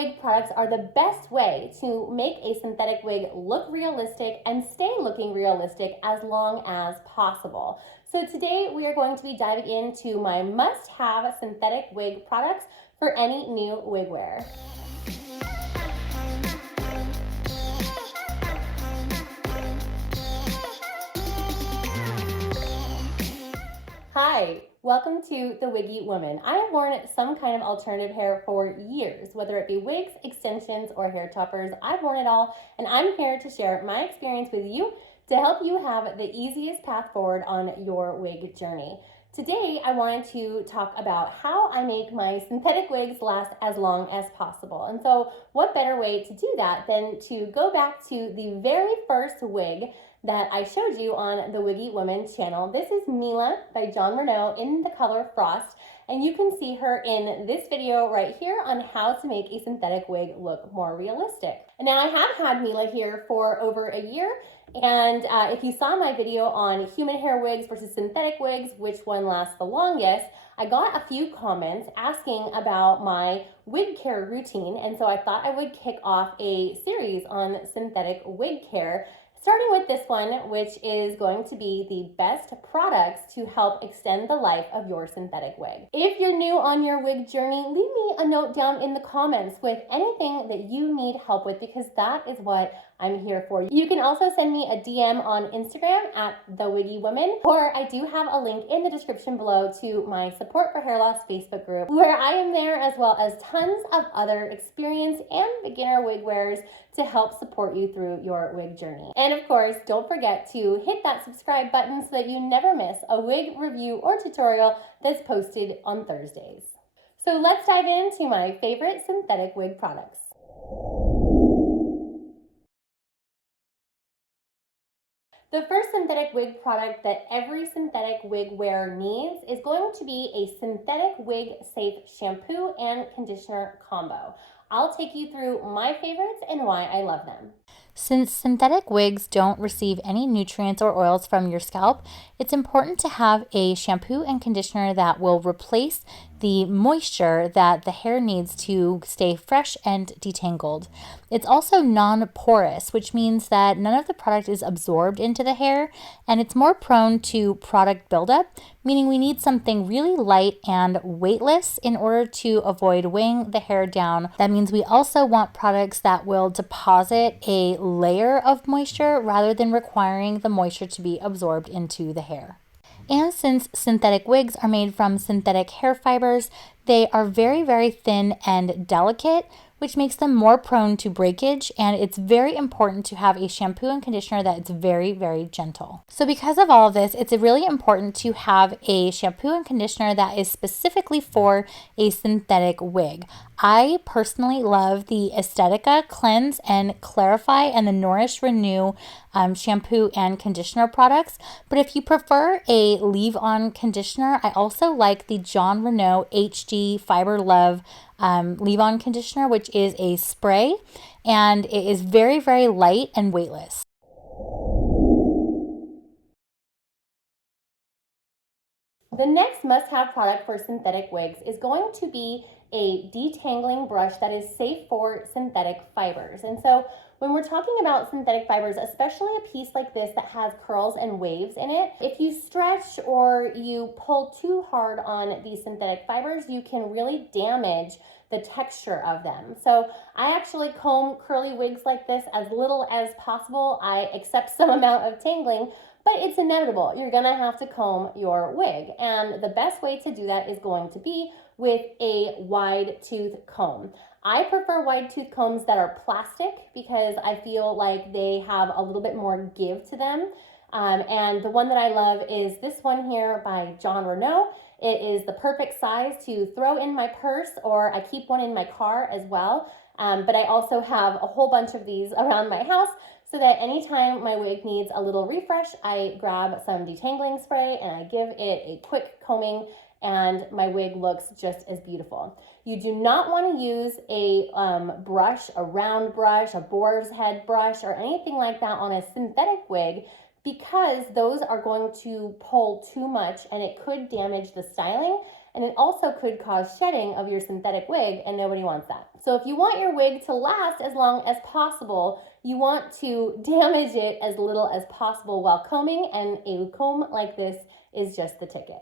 wig products are the best way to make a synthetic wig look realistic and stay looking realistic as long as possible. So today we are going to be diving into my must-have synthetic wig products for any new wig wear. Hi, welcome to The Wiggy Woman. I have worn some kind of alternative hair for years, whether it be wigs, extensions, or hair toppers. I've worn it all, and I'm here to share my experience with you to help you have the easiest path forward on your wig journey. Today, I wanted to talk about how I make my synthetic wigs last as long as possible. And so what better way to do that than to go back to the very first wig that I showed you on the Wiggy Woman channel. This is Mila by Jon Renau in the color Frost, and you can see her in this video right here on how to make a synthetic wig look more realistic. And now I have had Mila here for over a year, and if you saw my video on human hair wigs versus synthetic wigs, which one lasts the longest, I got a few comments asking about my wig care routine, and so I thought I would kick off a series on synthetic wig care, starting with this one, which is going to be the best products to help extend the life of your synthetic wig. If you're new on your wig journey, leave me a note down in the comments with anything that you need help with, because that is what I'm here for. You can also send me a DM on Instagram at The Wiggy Woman, or I do have a link in the description below to my Support for Hair Loss Facebook group, where I am there, as well as tons of other experienced and beginner wig wearers to help support you through your wig journey. And of course, don't forget to hit that subscribe button so that you never miss a wig review or tutorial that's posted on Thursdays. So let's dive into my favorite synthetic wig products. The first synthetic wig product that every synthetic wig wearer needs is going to be a synthetic wig safe shampoo and conditioner combo. I'll take you through my favorites and why I love them. Since synthetic wigs don't receive any nutrients or oils from your scalp, it's important to have a shampoo and conditioner that will replace the moisture that the hair needs to stay fresh and detangled. It's also non-porous, which means that none of the product is absorbed into the hair, and it's more prone to product buildup, meaning we need something really light and weightless in order to avoid weighing the hair down. That means we also want products that will deposit a layer of moisture rather than requiring the moisture to be absorbed into the hair. And since synthetic wigs are made from synthetic hair fibers, they are very, very thin and delicate, which makes them more prone to breakage, and it's very important to have a shampoo and conditioner that is very, very gentle. So because of all of this, it's really important to have a shampoo and conditioner that is specifically for a synthetic wig. I personally love the Estetica Cleanse and Clarify and the Nourish Renew shampoo and conditioner products. But if you prefer a leave-on conditioner, I also like the Jon Renau HD Fiber Love leave-on conditioner, which is a spray, and it is very, very light and weightless. The next must-have product for synthetic wigs is going to be a detangling brush that is safe for synthetic fibers. And so when we're talking about synthetic fibers, especially a piece like this that has curls and waves in it, if you stretch or you pull too hard on these synthetic fibers, you can really damage the texture of them. So I actually comb curly wigs like this as little as possible. I accept some amount of tangling, but it's inevitable. You're gonna have to comb your wig. And the best way to do that is going to be with a wide tooth comb. I prefer wide tooth combs that are plastic because I feel like they have a little bit more give to them. And the one that I love is this one here by Jon Renau. It is the perfect size to throw in my purse, or I keep one in my car as well. But I also have a whole bunch of these around my house so that anytime my wig needs a little refresh, I grab some detangling spray and I give it a quick combing, and my wig looks just as beautiful. You do not want to use a brush, a round brush, a boar's head brush, or anything like that on a synthetic wig, because those are going to pull too much and it could damage the styling and it also could cause shedding of your synthetic wig, and nobody wants that. So if you want your wig to last as long as possible, you want to damage it as little as possible while combing, and a comb like this is just the ticket.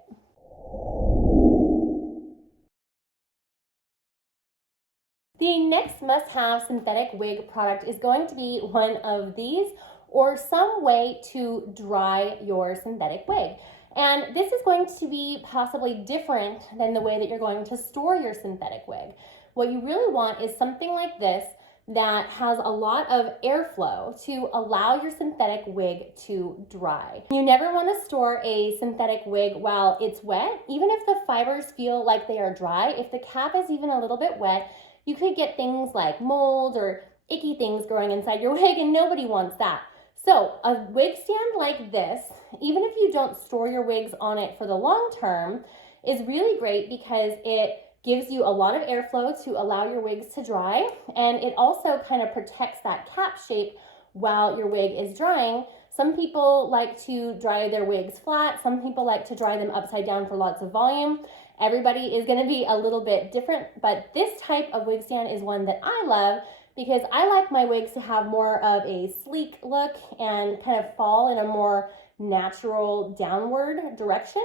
The next must-have synthetic wig product is going to be one of these, or some way to dry your synthetic wig. And this is going to be possibly different than the way that you're going to store your synthetic wig. What you really want is something like this that has a lot of airflow to allow your synthetic wig to dry. You never want to store a synthetic wig while it's wet. Even if the fibers feel like they are dry, if the cap is even a little bit wet, you could get things like mold or icky things growing inside your wig, and nobody wants that. So a wig stand like this, even if you don't store your wigs on it for the long term, is really great because it gives you a lot of airflow to allow your wigs to dry, and it also kind of protects that cap shape while your wig is drying. Some people like to dry their wigs flat. Some people like to dry them upside down for lots of volume. Everybody is going to be a little bit different, but this type of wig stand is one that I love because I like my wigs to have more of a sleek look and kind of fall in a more natural downward direction.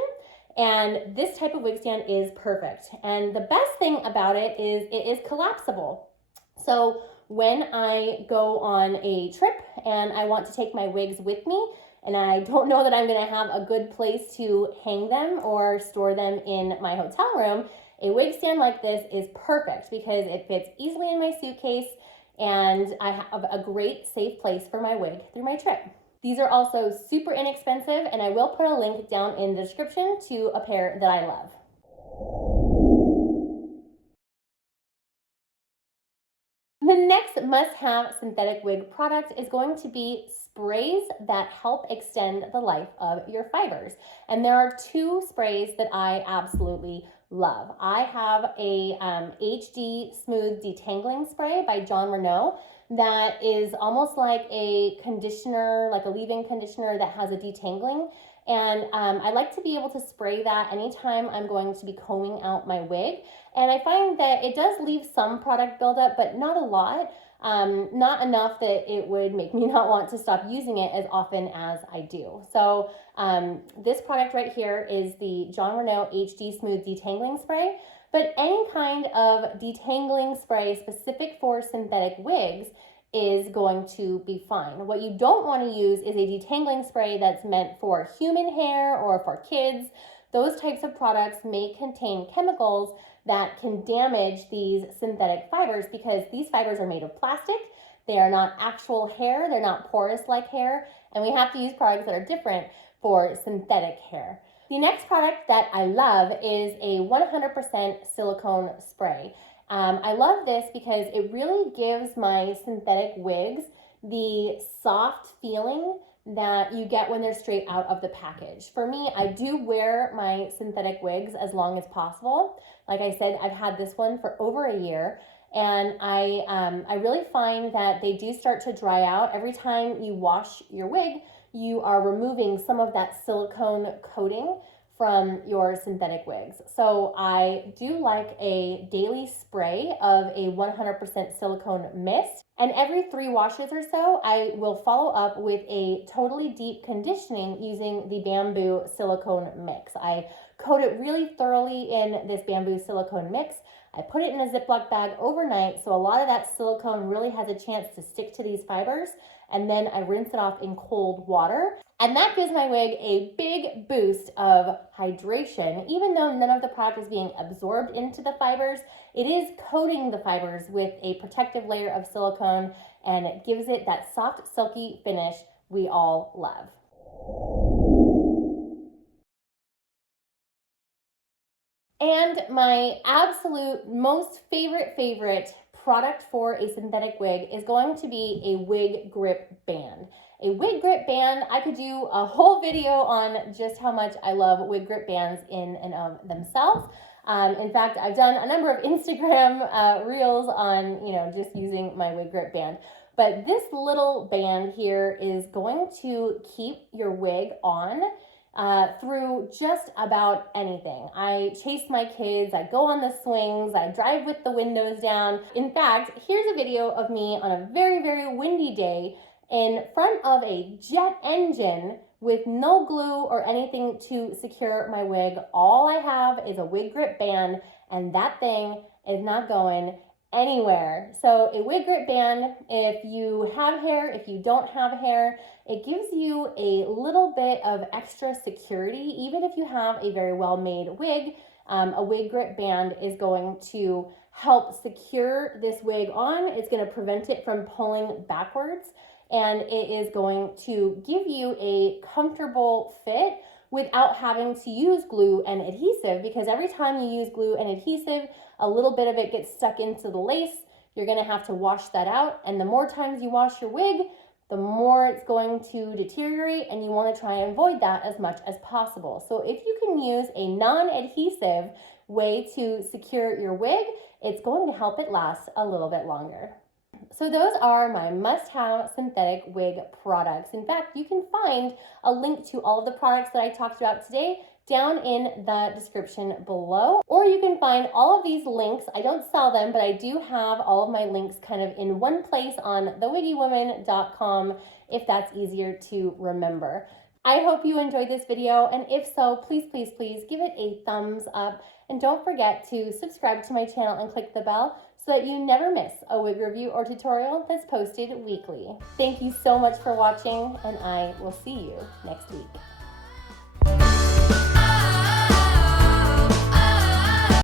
And this type of wig stand is perfect. And the best thing about it is collapsible. So when I go on a trip and I want to take my wigs with me, and I don't know that I'm going to have a good place to hang them or store them in my hotel room, a wig stand like this is perfect because it fits easily in my suitcase and I have a great safe place for my wig through my trip. These are also super inexpensive, and I will put a link down in the description to a pair that I love. The next must-have synthetic wig product is going to be sprays that help extend the life of your fibers. And there are two sprays that I absolutely love. I have a HD Smooth Detangling Spray by Jon Renau that is almost like a conditioner, like a leave-in conditioner that has a detangling. And I like to be able to spray that anytime I'm going to be combing out my wig. And I find that it does leave some product buildup, but not a lot. Not enough that it would make me not want to stop using it as often as I do. So this product right here is the Jon Renau HD Smooth Detangling Spray. But any kind of detangling spray specific for synthetic wigs is going to be fine. What you don't want to use is a detangling spray that's meant for human hair or for kids. Those types of products may contain chemicals that can damage these synthetic fibers because these fibers are made of plastic. They are not actual hair. They're not porous like hair. And we have to use products that are different for synthetic hair. The next product that I love is a 100% silicone spray. I love this because it really gives my synthetic wigs the soft feeling that you get when they're straight out of the package. For me, I do wear my synthetic wigs as long as possible. Like I said, I've had this one for over a year, and I really find that they do start to dry out. Every time you wash your wig, you are removing some of that silicone coating from your synthetic wigs. So I do like a daily spray of a 100% silicone mist. And every 3 washes or so, I will follow up with a totally deep conditioning using the bamboo silicone mix. I coat it really thoroughly in this bamboo silicone mix. I put it in a Ziploc bag overnight, so a lot of that silicone really has a chance to stick to these fibers, and then I rinse it off in cold water. And that gives my wig a big boost of hydration. Even though none of the product is being absorbed into the fibers, it is coating the fibers with a protective layer of silicone, and it gives it that soft, silky finish we all love. And my absolute most favorite product for a synthetic wig is going to be a Wig Grip Band. A Wig Grip Band, I could do a whole video on just how much I love Wig Grip Bands in and of themselves. In fact, I've done a number of Instagram reels on, just using my Wig Grip Band. But this little band here is going to keep your wig on through just about anything. I chase my kids, I go on the swings, I drive with the windows down. In fact, here's a video of me on a very, very windy day in front of a jet engine with no glue or anything to secure my wig. All I have is a Wig Grip Band, and that thing is not going anywhere. So a Wig Grip Band, if you have hair, if you don't have hair, it gives you a little bit of extra security. Even if you have a very well-made wig, a Wig Grip Band is going to help secure this wig on. It's going to prevent it from pulling backwards, and it is going to give you a comfortable fit without having to use glue and adhesive, because every time you use glue and adhesive, a little bit of it gets stuck into the lace. You're gonna have to wash that out, and the more times you wash your wig, the more it's going to deteriorate, and you wanna try and avoid that as much as possible. So if you can use a non-adhesive way to secure your wig, it's going to help it last a little bit longer. So those are my must-have synthetic wig products. In fact, you can find a link to all of the products that I talked about today down in the description below, or you can find all of these links. I don't sell them, but I do have all of my links kind of in one place on thewiggywoman.com if that's easier to remember. I hope you enjoyed this video, and if so, please, please, please give it a thumbs up, and don't forget to subscribe to my channel and click the bell so that you never miss a wig review or tutorial that's posted weekly. Thank you so much for watching, and I will see you next week.